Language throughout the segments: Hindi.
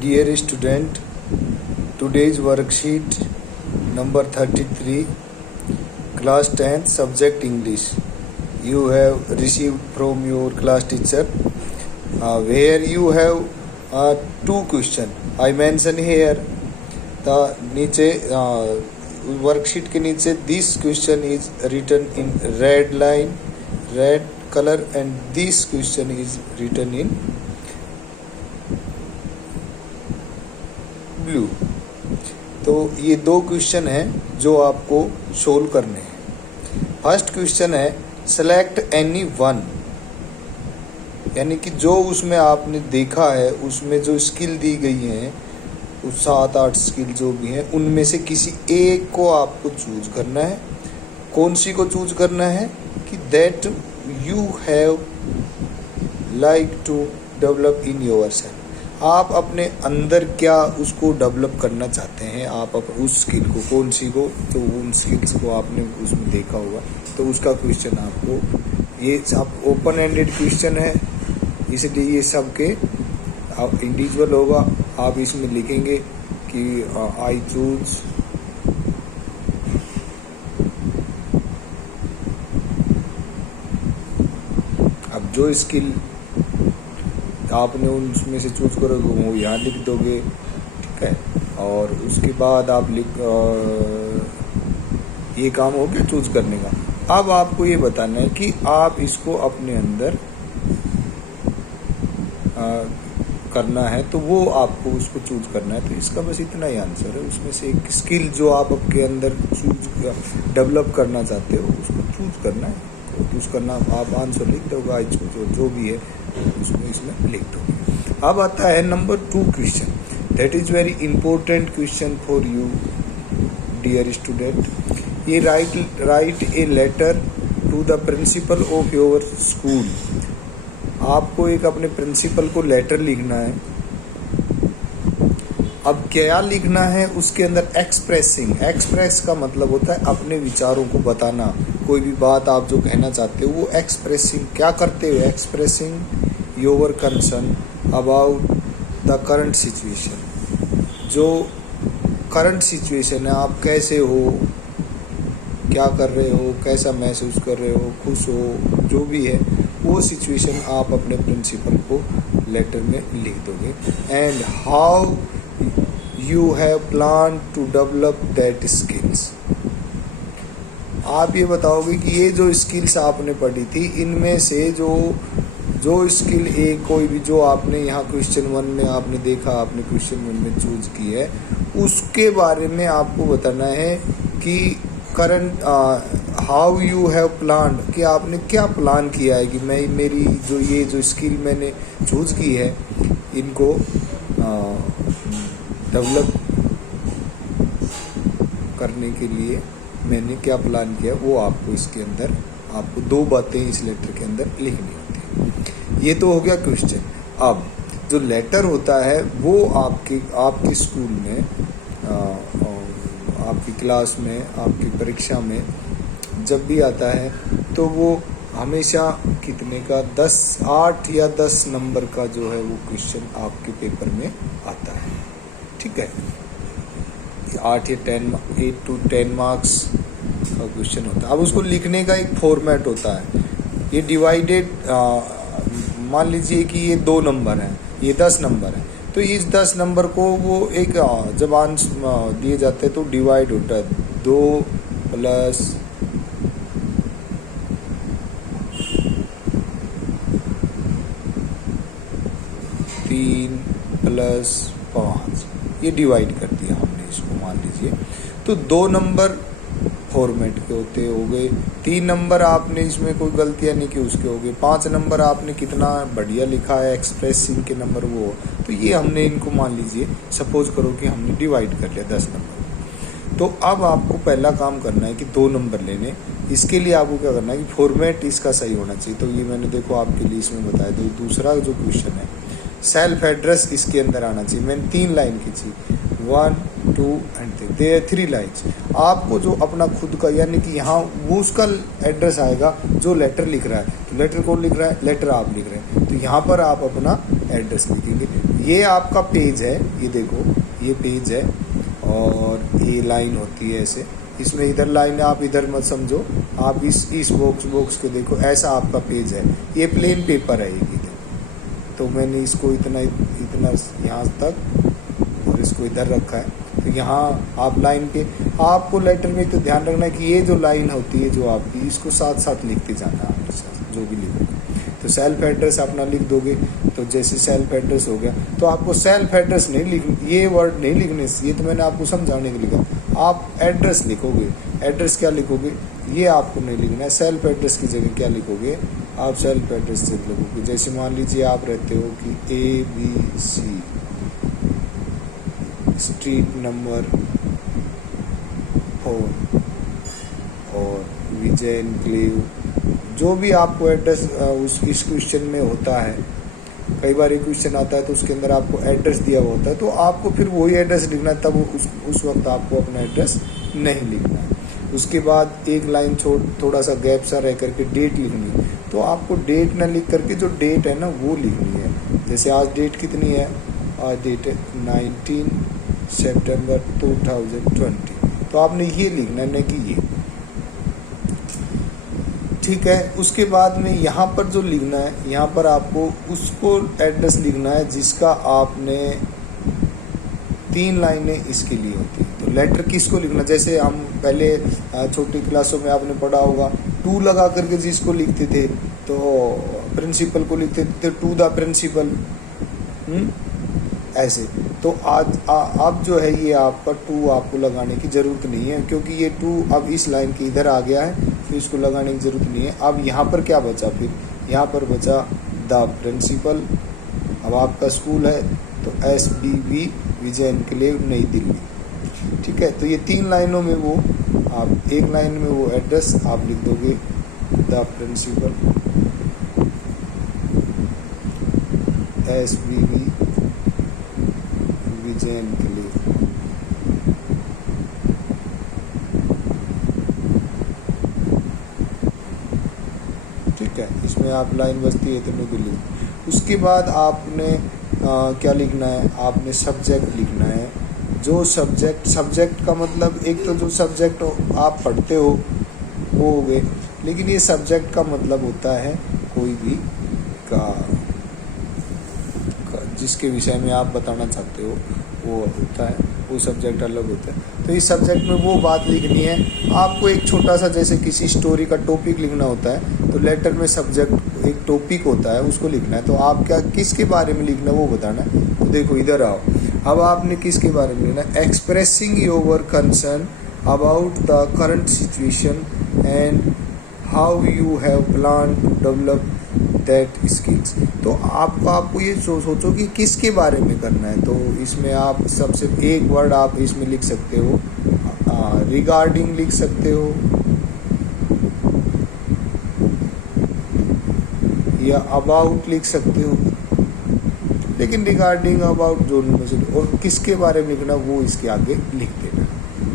Dear student, today's worksheet number 33, class 10th, subject English. You have received from your class teacher where you have two questions. I mention here the नीचे worksheet के नीचे this question is written in red line, red color, and this question is written in blue. तो ये दो क्वेश्चन हैं जो आपको सोल्व करने हैं। फर्स्ट क्वेश्चन है सेलेक्ट एनी वन, यानी कि जो उसमें आपने देखा है उसमें जो स्किल दी गई हैं, उस 7-8 स्किल जो भी हैं उनमें से किसी एक को आपको चूज करना है। कौन सी को चूज करना है कि that you have like to develop in your self. आप अपने अंदर क्या उसको डेवलप करना चाहते हैं, आप उस स्किल को, कौन सी को, तो उन स्किल्स को आपने उसमें देखा होगा, तो उसका क्वेश्चन आपको, ये सब ओपन एंडेड क्वेश्चन है इसलिए ये सब के आप इंडिविजुअल होगा। आप इसमें लिखेंगे कि आई चूज अब जो स्किल आपने उसमें से चूज करोगे वो यहाँ लिख दोगे, ठीक है। और उसके बाद आप ये काम हो गया चूज करने का। अब आपको ये बताना है कि आप इसको अपने अंदर करना है, तो वो आपको उसको चूज करना है। तो इसका बस इतना ही आंसर है। उसमें से एक स्किल जो आप आपके अंदर डेवलप करना चाहते हो उसको चूज करना है। तो उसका नाम आप आंसर लिख दोगे, आई चूज जो भी है उसको इसमें लिख दोगे। अब आता है number 2 question, that is very important question for you dear student. ये write a letter to the principal of your school. आपको एक अपने प्रिंसिपल को लेटर लिखना है। अब क्या लिखना है उसके अंदर एक्सप्रेस का मतलब होता है अपने विचारों को बताना। कोई भी बात आप जो कहना चाहते हो वो एक्सप्रेसिंग क्या करते हो, expressing your concern about the current situation. जो करंट सिचुएशन है, आप कैसे हो, क्या कर रहे हो, कैसा महसूस कर रहे हो, खुश हो, जो भी है वो सिचुएशन आप अपने प्रिंसिपल को लेटर में लिख दोगे। And how you have plan to develop that skills. आप ये बताओगे कि ये जो स्किल्स आपने पढ़ी थी इनमें से जो स्किल एक कोई भी जो आपने यहाँ क्वेश्चन 1 में आपने देखा, आपने क्वेश्चन 1 में चूज की है, उसके बारे में आपको बताना है कि current how you have plan, कि आपने क्या प्लान किया है कि मैं मेरी जो स्किल मैंने चूज की है इनको डेवलप करने के लिए मैंने क्या प्लान किया, वो आपको इसके अंदर आपको 2 बातें इस लेटर के अंदर लिखनी होती है। ये तो हो गया क्वेश्चन। अब जो लेटर होता है वो आपके स्कूल में, आपकी क्लास में, आपकी परीक्षा में जब भी आता है तो वो हमेशा कितने का 8 या 10 नंबर का जो है वो क्वेश्चन आपके पेपर में आता है, ठीक है। 8 to 10 मार्क्स का क्वेश्चन होता है। अब उसको लिखने का एक फॉर्मेट होता है। ये डिवाइडेड, मान लीजिए कि ये 2 नंबर हैं, ये 10 नंबर है, तो इस 10 नंबर को वो एक जब आंसर दिए जाते हैं तो डिवाइड होता है 2 + 3 + 5, ये डिवाइड कर दिया हमने इसको, मान लीजिए। तो 2 नंबर फॉर्मेट के होते हो गए, 3 नंबर आपने इसमें कोई गलतियां नहीं की उसके हो गए, 5 नंबर आपने कितना बढ़िया लिखा है एक्सप्रेसिंग के नंबर वो। तो ये हमने इनको मान लीजिए सपोज करो कि हमने डिवाइड कर लिया 10 नंबर। तो अब आपको पहला काम करना है कि 2 नंबर लेने। इसके लिए आपको क्या करना है कि फॉर्मेट इसका सही होना चाहिए। तो ये मैंने देखो आपके लिए इसमें बताया। तो दूसरा जो क्वेश्चन है सेल्फ एड्रेस इसके अंदर आना चाहिए। मैंने 3 लाइन खींची, 1, 2 एंड 3, देयर आर 3 लाइन्स। आपको जो अपना खुद का, यानी कि यहाँ वो उसका एड्रेस आएगा जो लेटर लिख रहा है। तो लेटर कौन लिख रहा है, लेटर आप लिख रहे हैं। तो यहाँ पर आप अपना एड्रेस लिखेंगे। ये आपका पेज है, ये देखो ये पेज है और ये लाइन होती है ऐसे, इसमें इधर लाइन है, आप इधर मत समझो, आप इस बॉक्स को देखो, ऐसा आपका पेज है। ये प्लेन पेपर है ये देखो, तो मैंने इसको इतना यहाँ तक और इसको इधर रखा है। तो यहाँ आप लाइन के, आपको लेटर में तो ध्यान रखना है कि ये जो लाइन होती है जो आपकी, इसको साथ साथ लिखते जाना है आपके साथ जो भी लिखोगे। तो सेल्फ एड्रेस अपना लिख दोगे, तो जैसे सेल्फ एड्रेस हो गया, तो आपको सेल्फ एड्रेस नहीं ये वर्ड नहीं लिखने, ये तो मैंने आपको समझाने के लिए कहा। आप एड्रेस लिखोगे, एड्रेस क्या लिखोगे ये आपको नहीं लिखना है। सेल्फ एड्रेस की जगह क्या लिखोगे, आप सेल्फ एड्रेस से लिखोगे। जैसे मान लीजिए आप रहते हो कि ABC स्ट्रीट नंबर 4 और विजय एनक्लेव, जो भी आपको एड्रेस इस क्वेश्चन में होता है। कई बार एक क्वेश्चन आता है तो उसके अंदर आपको एड्रेस दिया हुआ होता है, तो आपको फिर वही एड्रेस लिखना है, तब उस वक्त आपको अपना एड्रेस नहीं लिखना है। उसके बाद एक लाइन छोड़ थोड़ा सा गैप सा रह करके डेट लिखनी है, तो आपको डेट ना लिख करके जो डेट है ना वो लिखनी है। जैसे आज डेट कितनी है, आज डेट है 19 सितंबर 2020, तो आपने ये लिखना है, नहीं कि ये, ठीक है। उसके बाद में यहाँ पर जो लिखना है, यहाँ पर आपको उसको एड्रेस लिखना है जिसका आपने 3 लाइनें इसके लिए होती है। तो लेटर किसको लिखना, जैसे हम पहले छोटी क्लासों में आपने पढ़ा होगा, टू लगा करके जिसको लिखते थे, तो प्रिंसिपल को लिखते थे टू द प्रिंसिपल, ऐसे। तो आज अब जो है ये आपका टू आपको लगाने की ज़रूरत नहीं है, क्योंकि ये टू अब इस लाइन के इधर आ गया है, तो इसको लगाने की ज़रूरत नहीं है। अब यहाँ पर क्या बचा, फिर यहाँ पर बचा द प्रिंसिपल। अब आपका स्कूल है तो SBB विजय एनक्लेव नई दिल्ली, ठीक है। तो ये 3 लाइनों में वो आप, एक लाइन में वो एड्रेस आप लिख दोगे the principal SBB Vijay enclave, ठीक है। इसमें आप लाइन बचती है तो नहीं दिल्ली। उसके बाद आपने क्या लिखना है, आपने सब्जेक्ट लिखना है। जो सब्जेक्ट का मतलब, एक तो जो सब्जेक्ट आप पढ़ते हो वो हो गए, लेकिन ये सब्जेक्ट का मतलब होता है कोई भी का जिसके विषय में आप बताना चाहते हो वो होता है, वो सब्जेक्ट अलग होता है। तो इस सब्जेक्ट में वो बात लिखनी है आपको। एक छोटा सा जैसे किसी स्टोरी का टॉपिक लिखना होता है, तो लेटर में सब्जेक्ट एक टॉपिक होता है उसको लिखना है। तो आप क्या किसके बारे में लिखना है वो बताना है। तो देखो इधर आओ, अब आपने किसके बारे में लिखना है, expressing your concern about the current situation and how you have plan to develop that skills. तो आपको ये सोचो कि किसके बारे में करना है। तो इसमें आप सबसे एक वर्ड आप इसमें लिख सकते हो, रिगार्डिंग लिख सकते हो या अबाउट लिख सकते हो, लेकिन रिगार्डिंग अबाउट दोनों में से, और किसके बारे में लिखना वो इसके आगे लिख देना,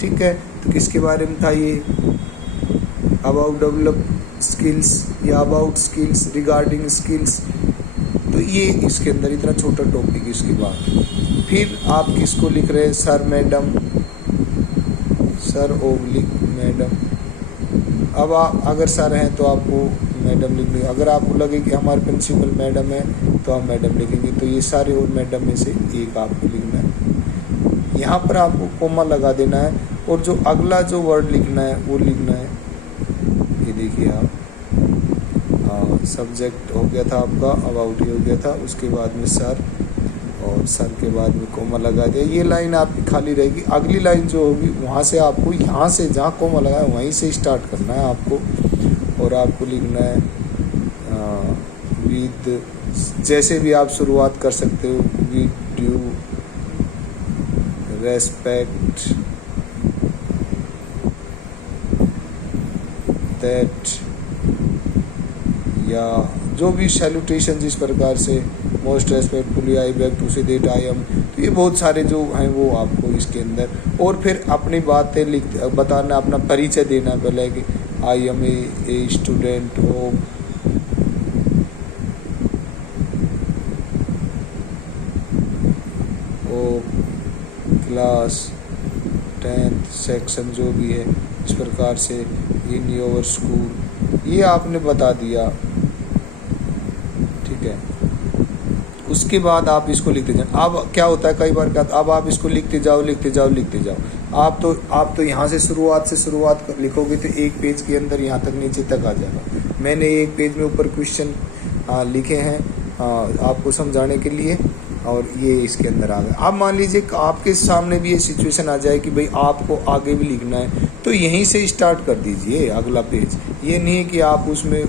ठीक है। तो किसके बारे में था ये, अबाउट डेवलप स्किल्स या अबाउट स्किल्स, रिगार्डिंग स्किल्स। तो ये इसके अंदर इतना छोटा टॉपिक। इसके बाद फिर आप किसको लिख रहे हैं, sir madam, sir oblique madam. अब आप अगर सर हैं तो आपको मैडम लिखनी, अगर आपको लगे कि हमारे प्रिंसिपल मैडम है तो आप मैडम लिखेंगे। तो ये सारे और मैडम में से एक आपको लिखना है। यहाँ पर आपको कोमा लगा देना है, और जो अगला जो वर्ड लिखना है वो लिखना है, ये देखिए आप, सब्जेक्ट हो गया था आपका, अबाउट हो गया था, उसके बाद में सर, और सर के बाद में कोमा लगा दिया। ये लाइन आपकी खाली रहेगी। अगली लाइन जो होगी वहाँ से आपको, यहाँ से जहाँ कोमा लगा है वहीं से स्टार्ट करना है आपको, और आपको लिखना है विद, जैसे भी आप शुरुआत कर सकते हो, विद ड्यू रेस्पेक्ट दैट, या जो भी सैल्यूटेशन जिस प्रकार से, most respectfully I beg to say that I am. तो ये बहुत सारे जो हैं वो आपको इसके अंदर, और फिर अपनी बातें बताना, अपना परिचय देना पहले कि I am a student of o class 10th section जो भी है इस प्रकार से इन योर स्कूल, ये आपने बता दिया, ठीक है। उसके बाद आप इसको लिखते जाओ। अब क्या होता है कई बार क्या, अब आप इसको लिखते जाओ लिखते जाओ लिखते जाओ। आप तो यहाँ से शुरुआत लिखोगे तो एक पेज के अंदर यहाँ तक नीचे तक आ जाएगा। मैंने एक पेज में ऊपर क्वेश्चन लिखे हैं आपको समझाने के लिए, और ये इसके अंदर आ गया। अब मान लीजिए आपके सामने भी ये सिचुएशन आ जाए कि भाई आपको आगे भी लिखना है, तो यहीं से स्टार्ट कर दीजिए अगला पेज। ये नहीं है कि आप उसमें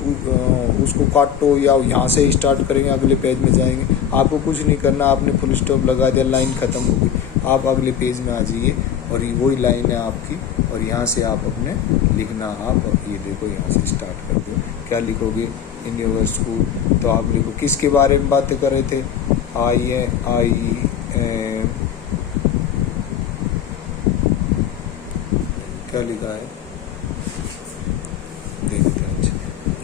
उसको काटो या यहाँ से स्टार्ट करेंगे अगले पेज में जाएंगे। आपको कुछ नहीं करना, आपने फुल स्टॉप लगा दिया, लाइन ख़त्म हो गई, आप अगले पेज में आ जाइए और ये वही लाइन है आपकी, और यहाँ से आप अपने लिखना। आप ये देखो यहाँ से स्टार्ट कर दो, क्या लिखोगे इन योर स्कूल, तो आप लिखो किसके बारे में बातें कर रहे थे, आई एम, क्या लिखा है देखते हैं। अच्छा,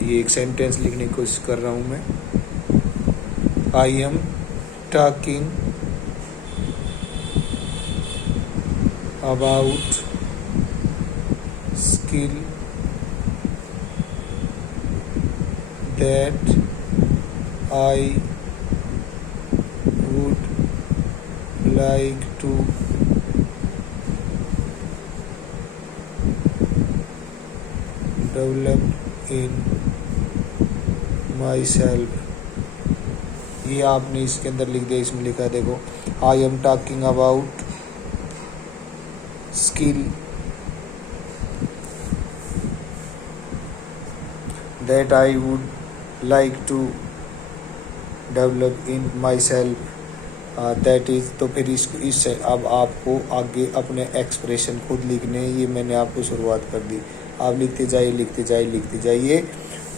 ये एक सेंटेंस लिखने की कोशिश कर रहा हूँ मैं। आई am talking about skill that I would like to develop in myself। ये आपने इसके अंदर लिख दिया, इसमें लिखा है देखो, I am talking about skill that I would like to develop in my self, that is. तो फिर इससे अब आपको आगे अपने एक्सप्रेशन खुद लिखने हैं। ये मैंने आपको शुरुआत कर दी, आप लिखते जाइए लिखते जाइए लिखते जाइए,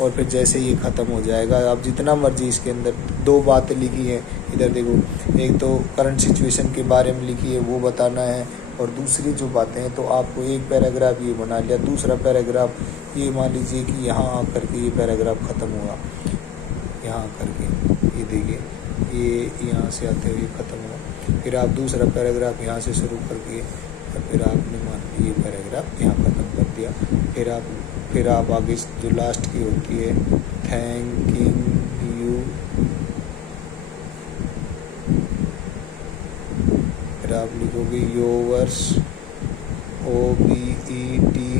और फिर जैसे ये ख़त्म हो जाएगा आप जितना मर्जी इसके अंदर दो बातें लिखी हैं, इधर देखो, एक तो करंट सिचुएशन के बारे में लिखी है वो बताना है, और दूसरी जो बातें हैं तो आपको एक पैराग्राफ ये बना लिया, दूसरा पैराग्राफ ये मान लीजिए कि यहाँ आकर के ये पैराग्राफ ख़त्म हुआ, यहाँ करके ये देखिए ये यहाँ से आते हुए ख़त्म हुआ, फिर आप दूसरा पैराग्राफ यहाँ से शुरू करके फिर आपने मान ये पैराग्राफ यहाँ ख़त्म कर दिया। फिर आप आगे जो लास्ट की होती है थैंकिंग यू, फिर आप लिखोगे योवर्स OBETIENTLY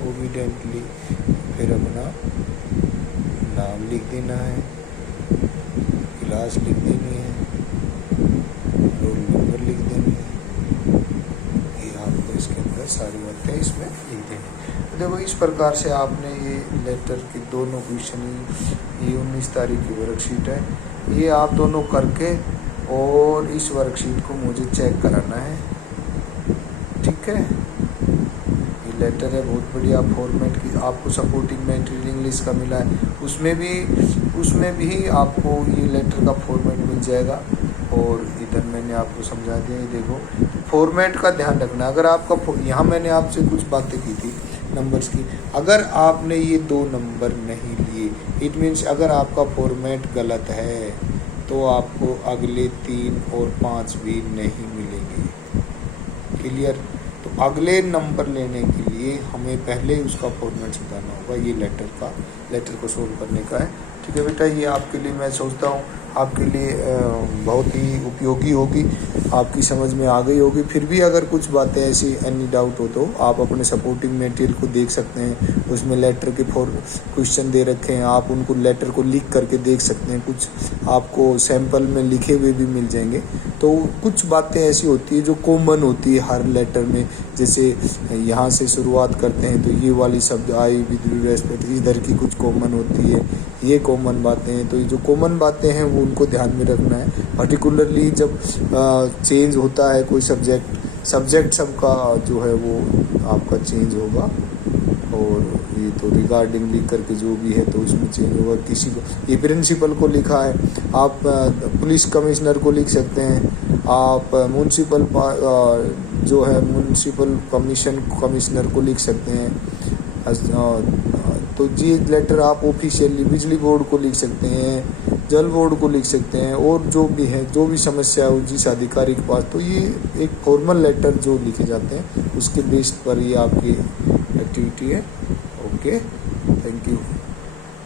ओबिडेंटली, फिर अपना नाम लिख देना है, क्लास लिख देनी है, रोल नंबर लिख देनी है, ये आपको इसके अंदर सारी बातें इसमें लिख देनी। तो देखो इस प्रकार से आपने ये लेटर के दोनों क्वेश्चन, ये 19 तारीख की वर्कशीट है, ये आप दोनों करके और इस वर्कशीट को मुझे चेक कराना है, ठीक है। ये लेटर है बहुत बढ़िया फॉर्मेट की, आपको सपोर्टिंग मटेरियल इंग्लिश का मिला है, उसमें भी आपको ये लेटर का फॉर्मेट मिल जाएगा, और इधर मैंने आपको समझा दिया। ये देखो फॉर्मेट का ध्यान रखना, अगर आपका यहाँ मैंने आपसे कुछ बातें की थी नंबर्स की, अगर आपने ये 2 नंबर नहीं लिए, इट मीन्स अगर आपका फॉर्मेट गलत है तो आपको अगले 3 और 5 भी नहीं मिलेंगे, क्लियर। तो अगले नंबर लेने के लिए हमें पहले उसका फॉर्मेट सुधारना होगा, ये लेटर को सोल्व करने का है, ठीक है बेटा। ये आपके लिए मैं सोचता हूँ आपके लिए बहुत ही उपयोगी होगी, आपकी समझ में आ गई होगी। फिर भी अगर कुछ बातें ऐसी एनी डाउट हो तो आप अपने सपोर्टिंग मटेरियल को देख सकते हैं, उसमें लेटर के क्वेश्चन दे रखे हैं, आप उनको लेटर को लिख करके देख सकते हैं, कुछ आपको सैंपल में लिखे हुए भी मिल जाएंगे। तो कुछ बातें ऐसी होती है जो कॉमन होती है हर लेटर में, जैसे यहाँ से शुरुआत करते हैं तो ये वाली शब्द आई विद रेस्पेक्ट, इधर की कुछ कॉमन होती है, ये कॉमन बातें हैं। तो ये जो कॉमन बातें हैं वो उनको ध्यान में रखना है, पर्टिकुलरली जब चेंज होता है कोई सब्जेक्ट सबका जो है वो आपका चेंज होगा, और ये तो रिगार्डिंग लिख करके जो भी है तो उसमें चेंज होगा। किसी को ये प्रिंसिपल को लिखा है, आप पुलिस कमिश्नर को लिख सकते हैं, आप म्यूनसिपल जो है म्यूनसिपल कमिश्नर को लिख सकते हैं। तो ये लेटर आप ऑफिशियली बिजली बोर्ड को लिख सकते हैं, जल बोर्ड को लिख सकते हैं, और जो भी है, जो भी समस्या है जिस अधिकारी के पास, तो ये एक फॉर्मल लेटर जो लिखे जाते हैं उसके बेस पर ये आपकी एक्टिविटी है। Okay, thank you.